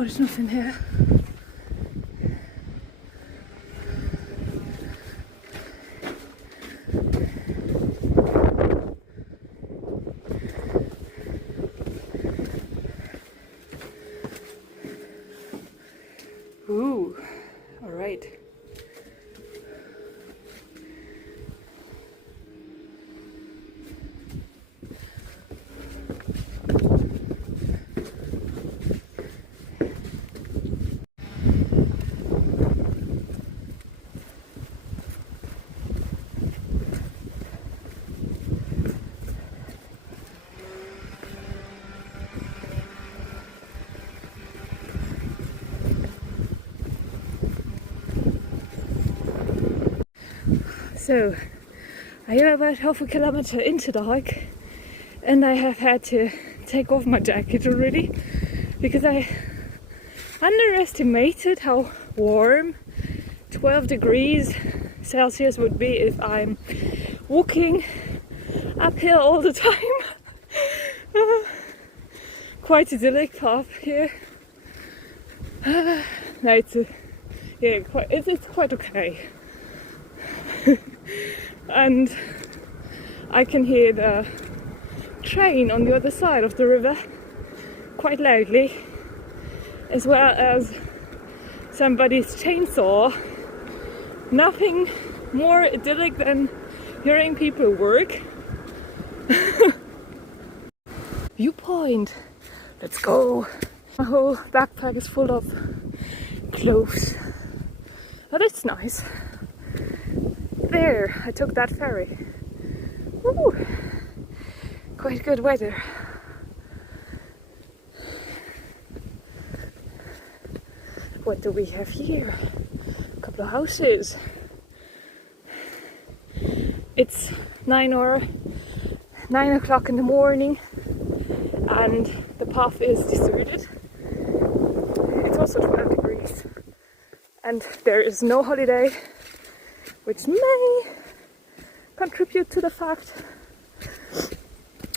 Oh, there's nothing here. Ooh, all right. So, I am about half a kilometer into the hike and I have had to take off my jacket already because I underestimated how warm 12 degrees Celsius would be if I'm walking uphill all the time. Quite idyllic path here. No, it's quite okay. And I can hear the train on the other side of the river quite loudly, as well as somebody's chainsaw. Nothing more idyllic than hearing people work. Viewpoint, let's go. My whole backpack is full of clothes. Oh, that's nice. There, I took that ferry. Woo! Quite good weather. What do we have here? A couple of houses. It's 9 o'clock in the morning and the path is deserted. It's also 12 degrees and there is no holiday, which may contribute to the fact,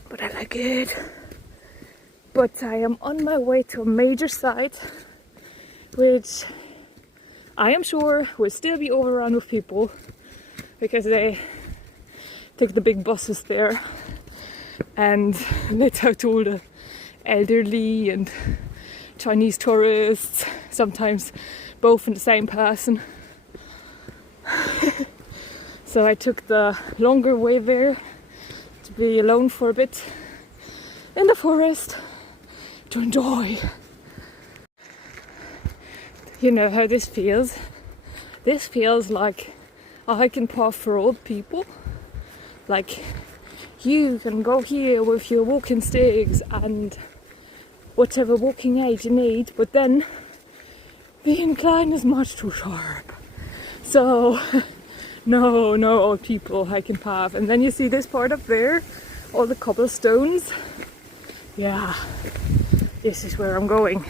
but I like it. But I am on my way to a major site, which I am sure will still be overrun with people because they take the big buses there and let out all the elderly and Chinese tourists, sometimes both in the same person. So I took the longer way there to be alone for a bit in the forest to enjoy. You know how this feels? This feels like a hiking path for old people. Like you can go here with your walking sticks and whatever walking aid you need, but then the incline is much too sharp. So no old people hiking path. And then you see this part up there, all the cobblestones. Yeah, this is where I'm going.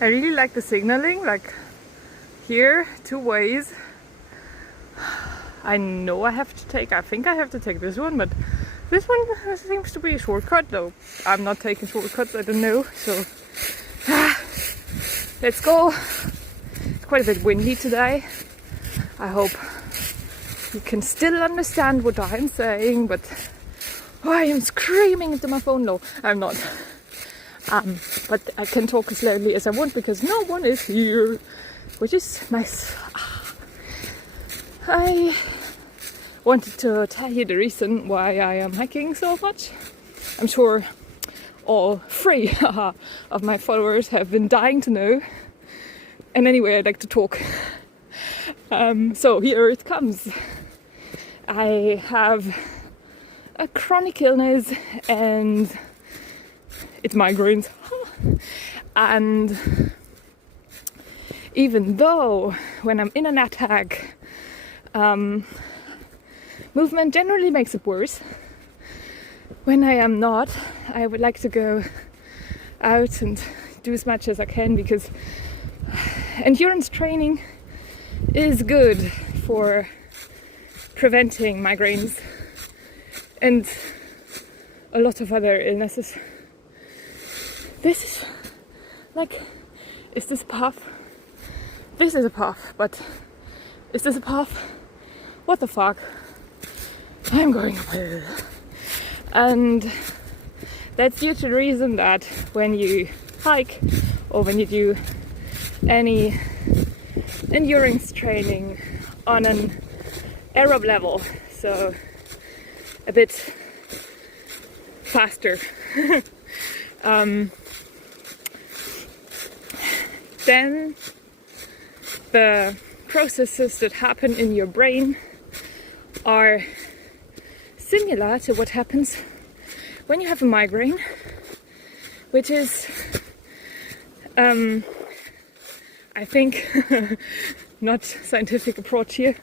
I really like the signaling, like here, 2 ways. I know I think I have to take this one, but this one seems to be a shortcut, though I'm not taking shortcuts, I don't know, so let's go. It's quite a bit windy today. I hope you can still understand what I'm saying, but I am screaming into my phone. No, I'm not. But I can talk as loudly as I want because no one is here, which is nice. I wanted to tell you the reason why I am hiking so much. I'm sure all 3 of my followers have been dying to know. And anyway, I'd like to talk. So here it comes. I have a chronic illness and it's migraines. And even though when I'm in an attack, movement generally makes it worse. When I am not, I would like to go out and do as much as I can because endurance training is good for preventing migraines and a lot of other illnesses. This is Like, is this a path? This is a path, but is this a path? What the fuck? I'm going uphill. And that's due to the reason that when you hike or when you do any endurance training on an aerob level, so a bit faster, then the processes that happen in your brain are similar to what happens when you have a migraine, which is, I think, not scientific approach here,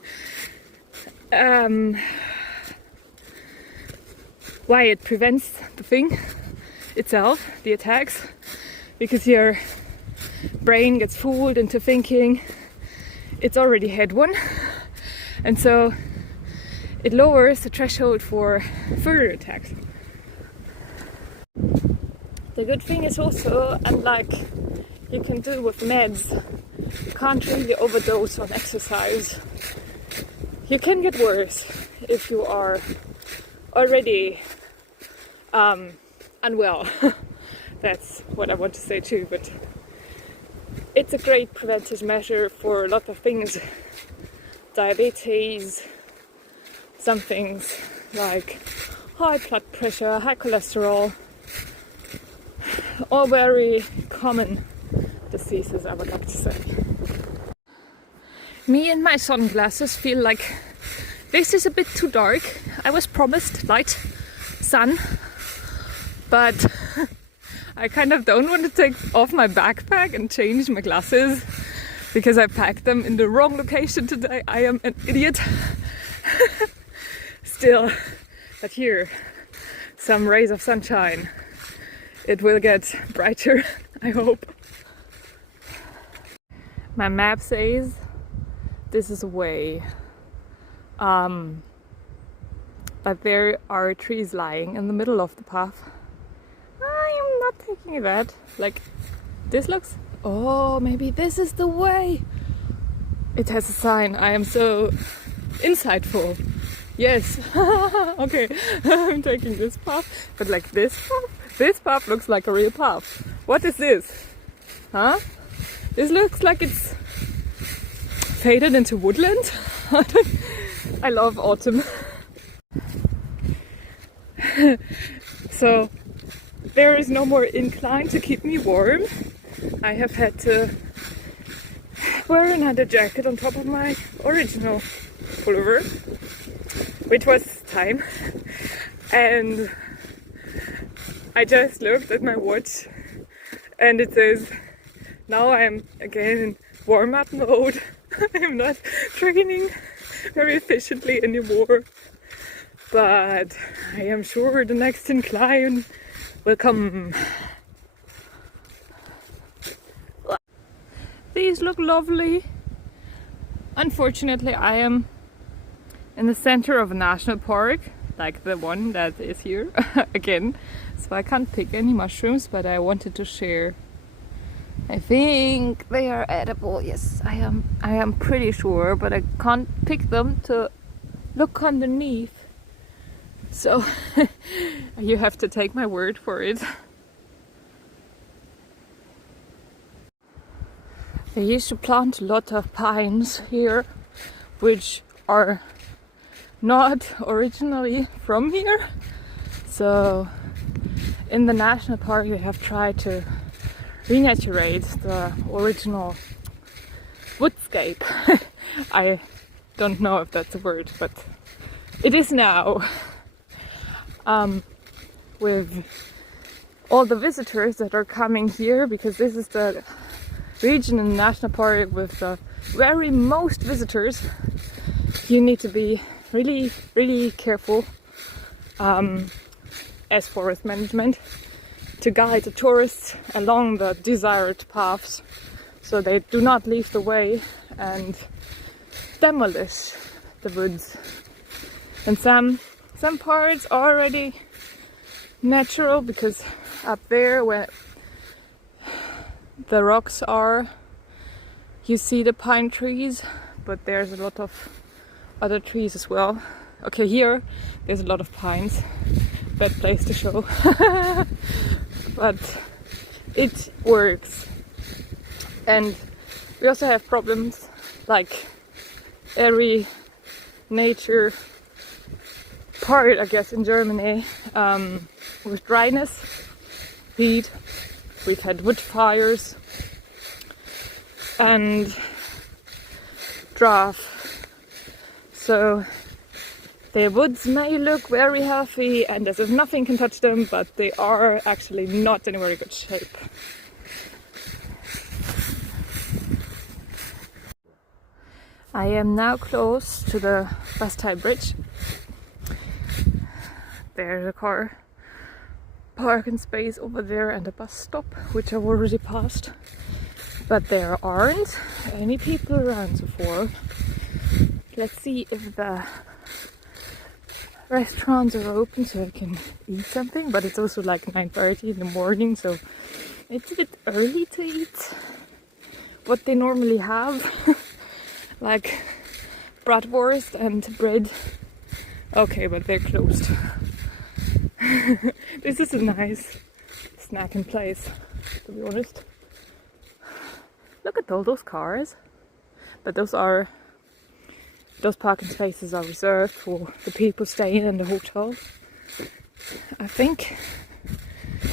why it prevents the thing itself, the attacks, because your brain gets fooled into thinking it's already had one, and so it lowers the threshold for further attacks. The good thing is also, unlike you can do with meds, you can't really overdose on exercise. You can get worse if you are already unwell. That's what I want to say too, but it's a great preventive measure for a lot of things. Diabetes, some things like high blood pressure, high cholesterol, all very common diseases, I would like to say. Me and my sunglasses feel like this is a bit too dark. I was promised light, sun, but I kind of don't want to take off my backpack and change my glasses because I packed them in the wrong location today. I am an idiot. Still, but here, some rays of sunshine. It will get brighter, I hope. My map says this is a way, but there are trees lying in the middle of the path. I am not taking that. Like, this looks, oh, maybe this is the way. It has a sign. I am so insightful. Yes. Okay, I'm taking this path, but like this path looks like a real path. What is this? Huh? This looks like it's faded into woodland. I love autumn. So there is no more incline to keep me warm. I have had to wear another jacket on top of my original pullover, which was time. And I just looked at my watch and it says now I'm again in warm-up mode. I'm not training very efficiently anymore, but I am sure the next incline will come. These look lovely. Unfortunately, I am in the center of a national park, like the one that is here again, so I can't pick any mushrooms, but I wanted to share. I think they are edible. Yes, I am pretty sure, but I can't pick them to look underneath. So you have to take my word for it. They used to plant a lot of pines here, which are not originally from here. So in the national park they have tried to renaturate the original woodscape. I don't know if that's a word, but it is now. With all the visitors that are coming here, because this is the region in the national park with the very most visitors, you need to be really, really careful as forest management to guide the tourists along the desired paths so they do not leave the way and demolish the woods. And some parts are already natural, because up there the rocks are. You see the pine trees, but there's a lot of other trees as well. Okay, here there's a lot of pines. Bad place to show. But it works. And we also have problems like every nature part, I guess, in Germany, with dryness, heat. We've had wood fires and drought. So the woods may look very healthy and as if nothing can touch them, but they are actually not in a very good shape. I am now close to the Bastei bridge. There's a car parking space over there and a bus stop, which I've already passed. But there aren't any people around so far. Let's see if the restaurants are open so I can eat something, but it's also like 9:30 in the morning, so it's a bit early to eat what they normally have. Like bratwurst and bread. Okay, but they're closed. This is a nice snacking place, to be honest. Look at all those cars. But those parking spaces are reserved for the people staying in the hotel, I think.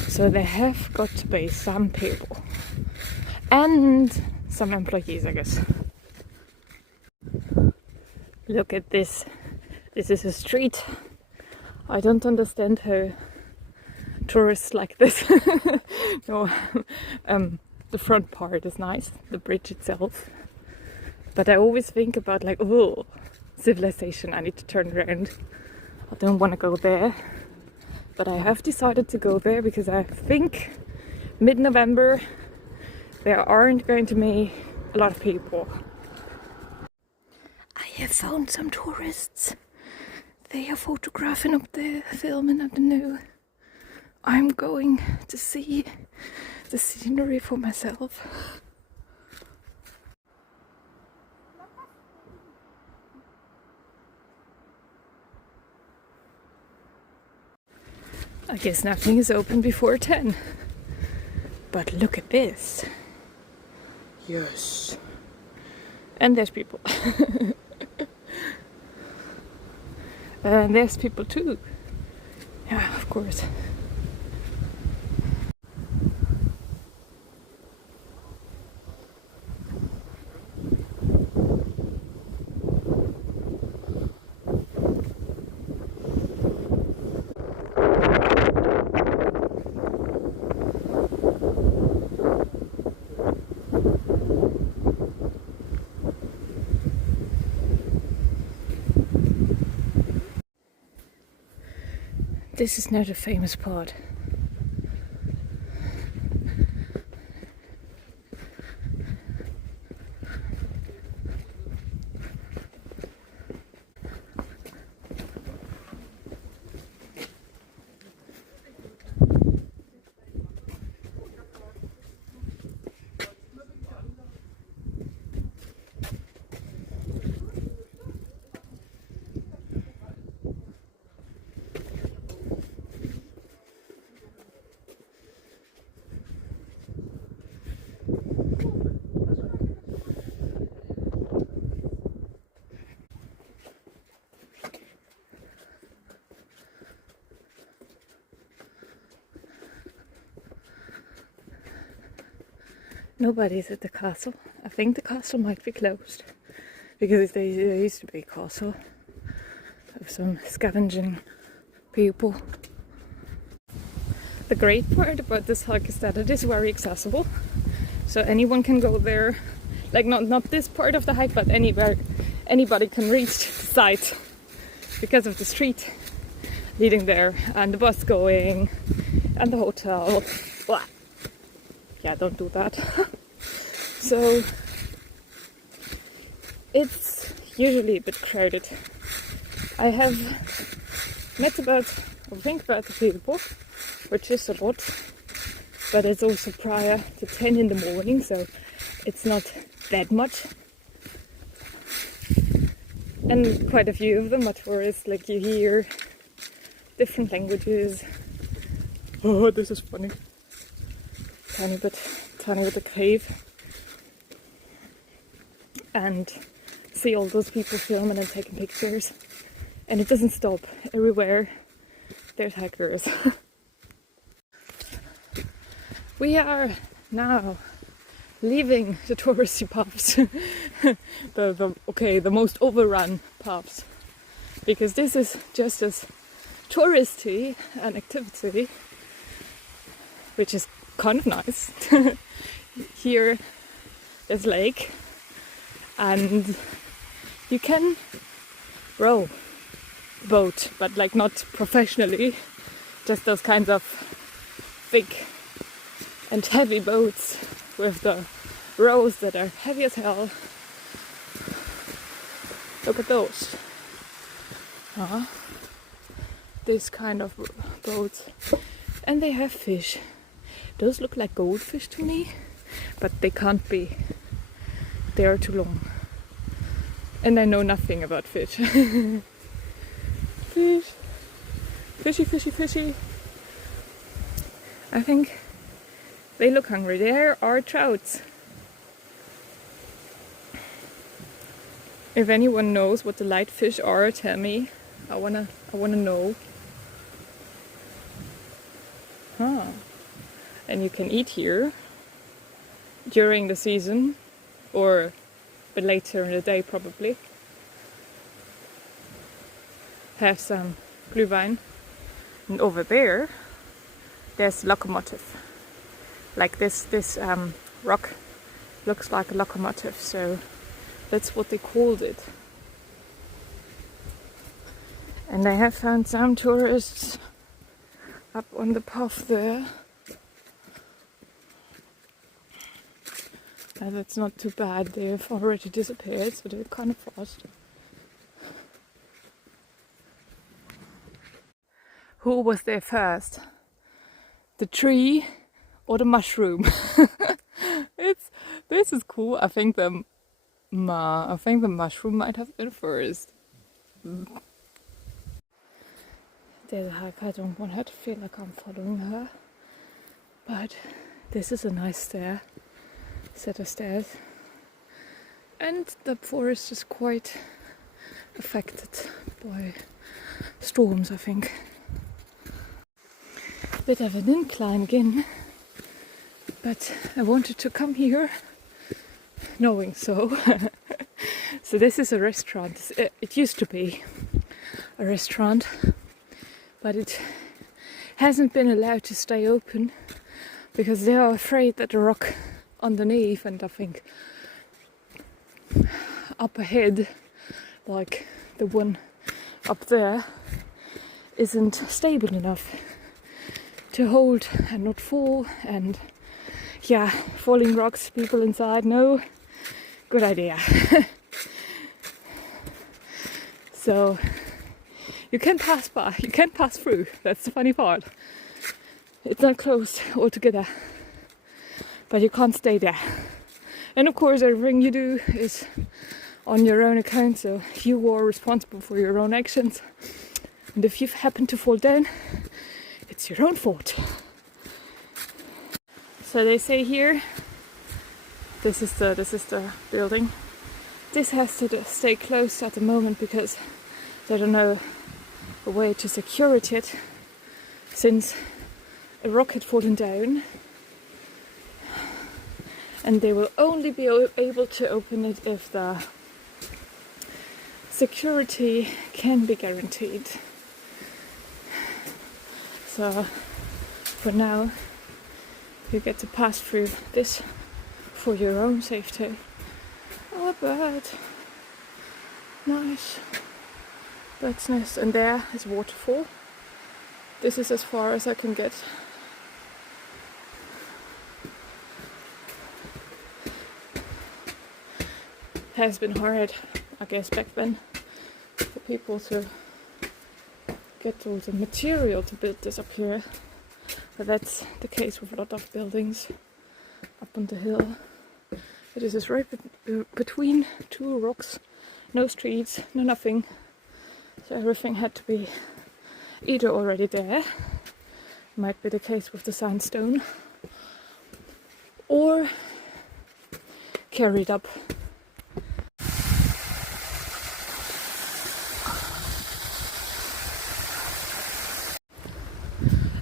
So they have got to be some people. And some employees, I guess. Look at this. This is a street. I don't understand how tourists like this. No, the front part is nice, the bridge itself. But I always think about like, oh, civilization, I need to turn around. I don't want to go there. But I have decided to go there because I think mid-November there aren't going to be a lot of people. I have found some tourists. They are photographing up there, filming, I don't know. I'm going to see the scenery for myself. I guess nothing is open before 10. But look at this. Yes. And there's people. And there's people too. Yeah, of course. This is not a famous part. Nobody's at the castle. I think the castle might be closed because there used to be a castle of some scavenging people. The great part about this hike is that it is very accessible, so anyone can go there. Like not this part of the hike, but anywhere anybody can reach the site because of the street leading there and the bus going and the hotel. Blah. Yeah, don't do that. So it's usually a bit crowded. I have met about, I think about the people, which is a lot. but it's also prior to 10 in the morning, so it's not that much. And quite a few of them are tourists, like you hear different languages. Oh, this is funny. Tiny bit of cave. And see all those people filming and taking pictures. And it doesn't stop. Everywhere there's hikers. We are now leaving the touristy pubs. the most overrun pubs. Because this is just as touristy an activity, which is kind of nice. Here there's lake and you can row boat, but like not professionally, just those kinds of big and heavy boats with the rows that are heavy as hell. Look at those. This kind of boats. And they have fish. Those look like goldfish to me, but they can't be. They are too long. And I know nothing about fish. Fish. Fishy, fishy, fishy. I think they look hungry. There are trouts. If anyone knows what the light fish are, tell me. I wanna know. And you can eat here during the season, or a bit later in the day probably. Have some glühwein. And over there's locomotive. Like this rock looks like a locomotive, so that's what they called it. And I have found some tourists up on the path there. And that's not too bad, they've already disappeared, so they're kind of fast. Who was there first? The tree or the mushroom? This is cool. I think the mushroom might have been first. There's a hiker. I don't want her to feel like I'm following her, but this is a nice set of stairs, and the forest is quite affected by storms, I think. Bit of an incline again, but I wanted to come here knowing so. So this is a restaurant. It used to be a restaurant, but it hasn't been allowed to stay open because they are afraid that the rock underneath, and I think up ahead, like the one up there, isn't stable enough to hold and not fall. And yeah, falling rocks, people inside, no good idea. So you can pass by, you can pass through. That's the funny part. It's not closed altogether, but you can't stay there. And of course everything you do is on your own account, so you are responsible for your own actions. And if you happen to fall down, it's your own fault. So they say here, this is the building. This has to stay closed at the moment because they don't know a way to secure it yet, since a rock had fallen down, and they will only be able to open it if the security can be guaranteed. So for now you get to pass through this for your own safety. Oh, a bird. Nice. Bird's nest. And there is a waterfall. This is as far as I can get. Has been hard, I guess, back then for people to get all the material to build this up here. But that's the case with a lot of buildings up on the hill. It is just right between two rocks, no streets, no nothing. So everything had to be either already there, might be the case with the sandstone, or carried up.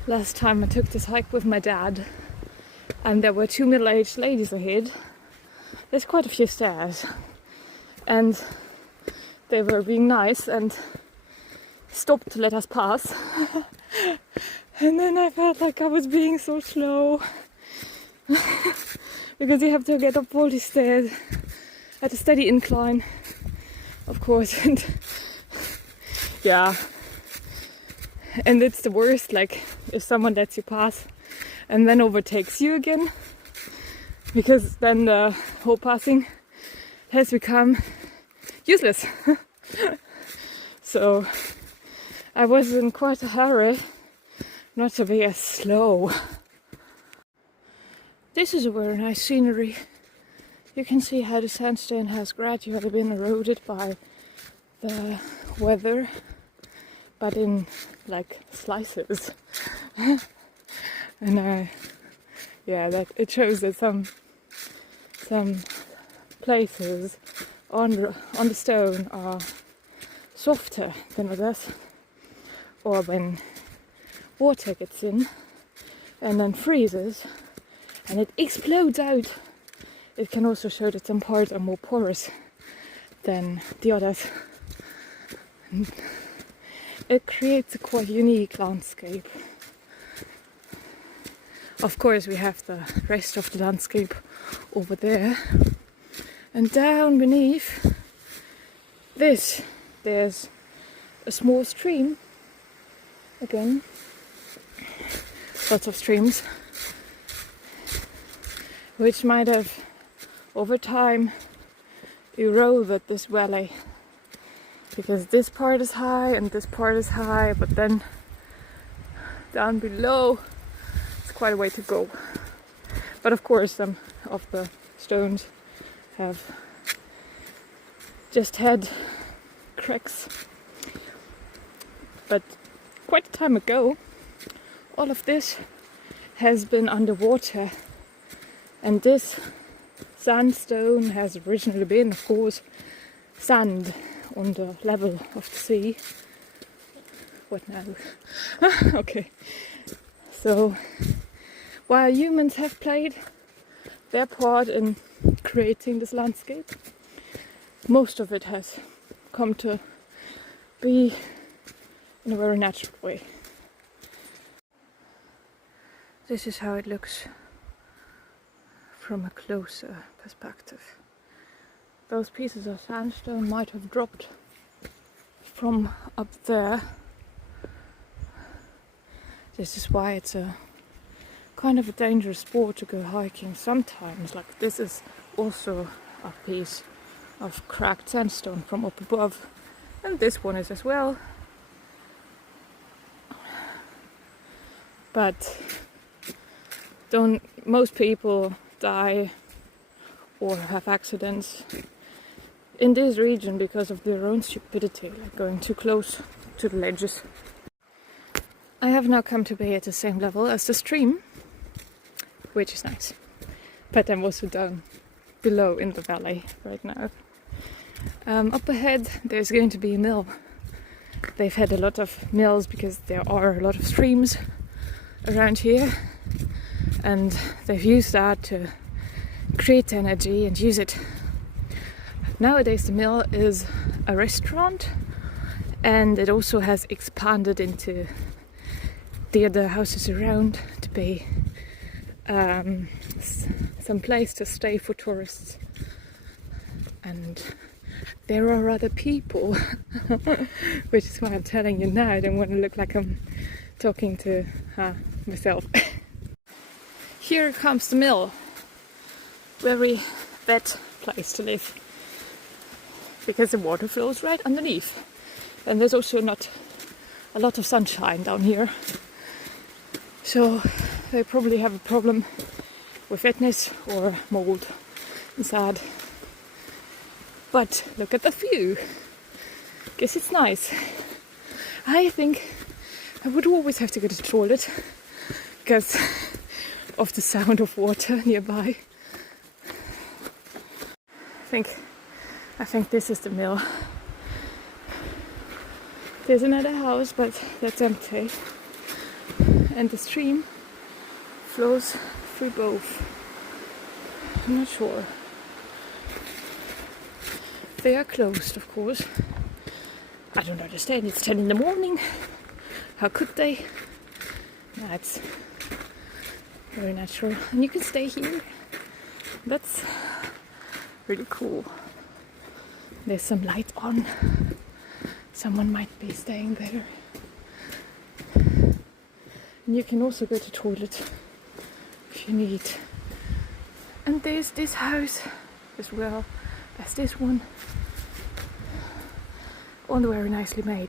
Last time I took this hike with my dad, and there were two middle-aged ladies ahead. There's quite a few stairs, and they were being nice and stopped to let us pass. And then I felt like I was being so slow because you have to get up all these stairs at a steady incline, of course. And yeah, and it's the worst, like if someone lets you pass and then overtakes you again, because then the whole passing has become useless. So I was in quite a hurry not to be as slow. This is a very nice scenery. You can see how the sandstone has gradually been eroded by the weather, but in like slices. And yeah, that it shows that some places on the stone are softer than others, or when water gets in and then freezes and it explodes out, it can also show that some parts are more porous than the others. And it creates a quite unique landscape. Of course, we have the rest of the landscape over there, and down beneath this there's a small stream. Again, lots of streams, which might have over time eroded this valley, because this part is high and this part is high, but then down below it's quite a way to go. But of course some of the stones have just had cracks. But quite a time ago, all of this has been underwater, and this sandstone has originally been, of course, sand on the level of the sea. What now? Okay. So while humans have played their part in creating this landscape, most of it has come to be in a very natural way. This is how it looks from a closer perspective. Those pieces of sandstone might have dropped from up there. This is why it's a kind of a dangerous sport to go hiking sometimes. Like this is also a piece of cracked sandstone from up above, and this one is as well. But most people die or have accidents in this region because of their own stupidity, like going too close to the ledges. I have now come to be at the same level as the stream, which is nice. But I'm also down below in the valley right now. Up ahead there's going to be a mill. They've had a lot of mills because there are a lot of streams around here, and they've used that to create energy and use it. Nowadays the mill is a restaurant, and it also has expanded into the other houses around to be some place to stay for tourists. And there are other people, which is why I'm telling you now. I don't want to look like I'm talking to myself. Here comes the mill. Very wet place to live, because the water flows right underneath, and there's also not a lot of sunshine down here. So they probably have a problem with fatness or mold inside. But look at the view. Guess it's nice. I think I would always have to go to the toilet because of the sound of water nearby. I think this is the mill. There's another house, but that's empty. And the stream flows through both. I'm not sure. They are closed, of course. I don't understand. It's 10 in the morning. How could they? That's very natural. And you can stay here. That's really cool. There's some light on. Someone might be staying there. And you can also go to the toilet if you need. And there's this house as well as this one. All very nicely made.